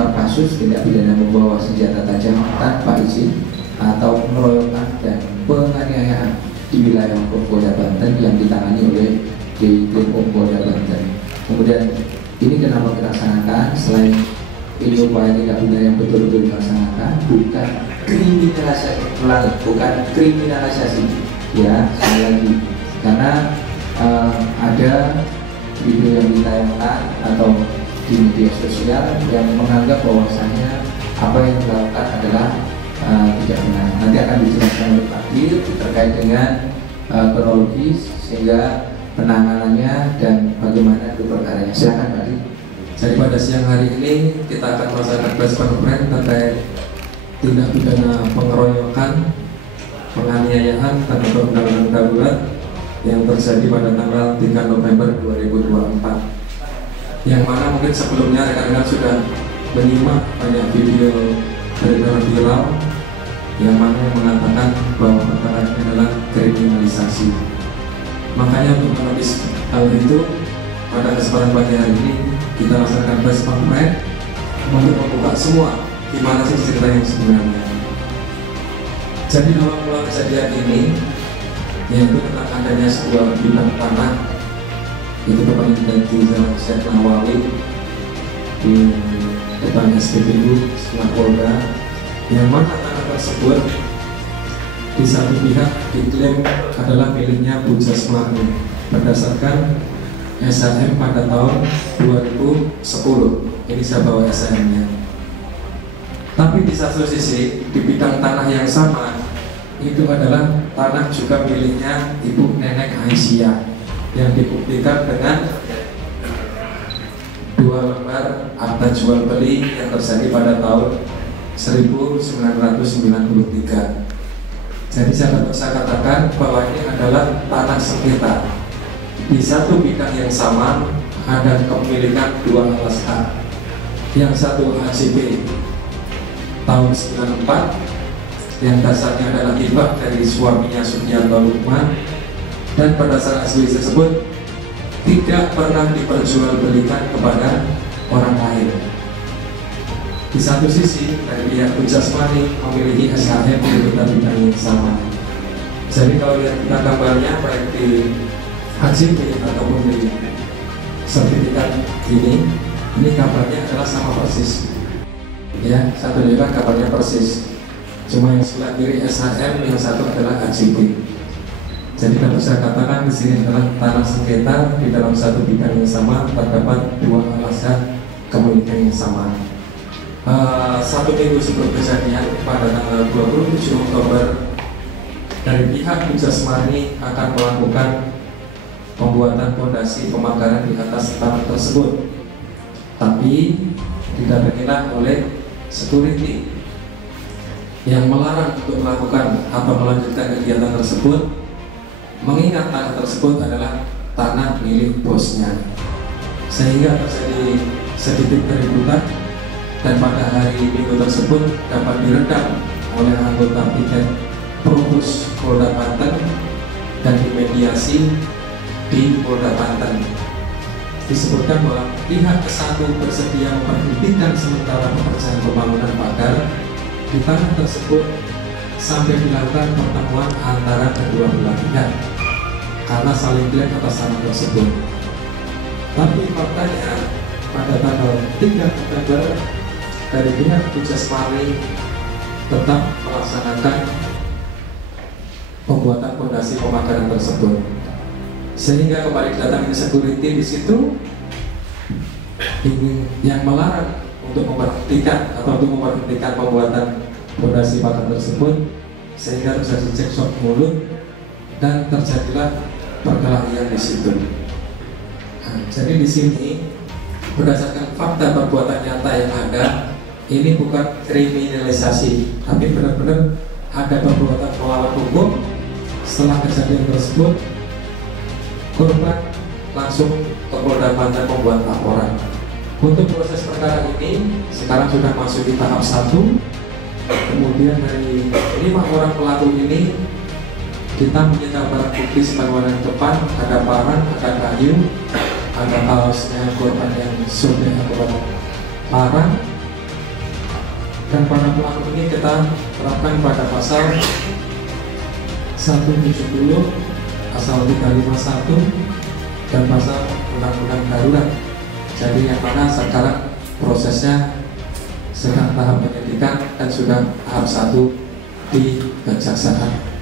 mengungkap kasus tindak pidana membawa senjata tajam tanpa izin atau pengeroyokan dan penganiayaan di wilayah Polda Banten yang ditangani oleh Ditreskrim Polda Banten. Kemudian ini kenapa kita laksanakan? Selain ini upaya tindak pidana yang betul-betul dilaksanakan, bukan kriminalisasi, ya, sekali lagi, karena ada video yang ditayangkan atau di media sosial yang menganggap bahwasanya apa yang dilakukan adalah tidak benar. Nanti akan dijelaskan oleh Pak Dir terkait dengan kronologis sehingga penanganannya dan bagaimana itu perkaranya. Silakan Pak Dir. Jadi pada siang hari ini kita akan melaksanakan press conference terkait tindak pidana pengeroyokan, penganiayaan dan perundangan darurat yang terjadi pada tanggal 3 November 2024. Yang mana mungkin sebelumnya rekan-rekan sudah menyimak banyak video beredar viral yang mana yang mengatakan bahwa perkara ini adalah kriminalisasi. Makanya untuk menepis hal itu, pada kesempatan pagi hari ini kita laksanakan press conference untuk membuka semua gimana sih cerita yang sebenarnya. Jadi awal mula kejadian ini yaitu tentang adanya sebuah bidang tanah itu tepatnya di Jalan Syekh Nawawi di depan SPBU setelah Polda, yang mana tanah tersebut di satu pihak diklaim adalah miliknya Pujas Marni berdasarkan SHM pada tahun 2010. Ini saya bawa SHM-nya. Tapi di satu sisi di bidang tanah yang sama itu adalah tanah juga miliknya Ibu Nenek Aisyah yang dibuktikan dengan 2 lembar akta jual beli yang terjadi pada tahun 1993. Jadi saya katakan bahwa ini adalah tanah sengketa. Di satu bidang yang sama ada kepemilikan 2 alas hak. Yang satu HCP tahun 94 yang dasarnya adalah hibah dari suaminya Sugianto Lukman, dan pada saat asli tersebut tidak pernah diperjualbelikan kepada orang lain. Di satu sisi dari pihak Pujas Marni memiliki SHM di bidang yang sama. Jadi kalau lihat kita gambarnya baik di HCP ataupun di sertifikat ini kabarnya adalah sama persis. Ya, satu juga kabarnya persis. Cuma yang sebelah kiri SHM, yang satu adalah HCP. Jadi dapat saya katakan di sini adalah tanah sengketa di dalam satu bidang yang sama terdapat 2 alas hak kepemilikan yang sama. 1 minggu sebelum kejadian pada tanggal 27 Oktober dari pihak Pujas Marni akan melakukan pembuatan fondasi pemagaran di atas tanah tersebut, tapi didatangilah oleh security yang melarang untuk melakukan atau melanjutkan kegiatan tersebut, mengingat tanah tersebut adalah tanah milik bosnya, sehingga terjadi sedikit keributan dan pada hari Minggu tersebut dapat diredam oleh anggota piket Propus Polda Banten dan dimediasi di Polda Banten. Disebutkan bahwa pihak ke-1 bersedia memberhentikan sementara pekerjaan pembangunan pagar di tanah tersebut sampai dilakukan pertemuan antara kedua belah pihak karena saling klaim atas tanah tersebut. Tapi faktanya pada tanggal 3 November dari pihak Pujas Marni tetap melaksanakan pembuatan fondasi pemagaran tersebut, sehingga kembali datang security di situ yang melarang untuk memberhentikan pembuatan fondasi pagar tersebut, sehingga terjadi cekcok mulut dan terjadilah perkelahian di situ. Jadi di sini berdasarkan fakta perbuatan nyata yang ada, ini bukan kriminalisasi, tapi benar-benar ada perbuatan melawan hukum. Setelah kejadian tersebut, korban langsung ke Polda Banten membuat laporan. Untuk proses perkara ini sekarang sudah masuk di tahap 1. Kemudian dari 5 orang pelaku ini kita menyita barang bukti sebagai yang depan, ada parang, ada kayu, ada kaosnya korban yang sudah akibat parang, Dan para pelaku ini kita terapkan pada pasal 170, pasal 351, dan pasal undang-undang darurat. Jadi yang mana sekarang prosesnya sedang tahap penyidikan dan sudah tahap 1 di kejaksaan.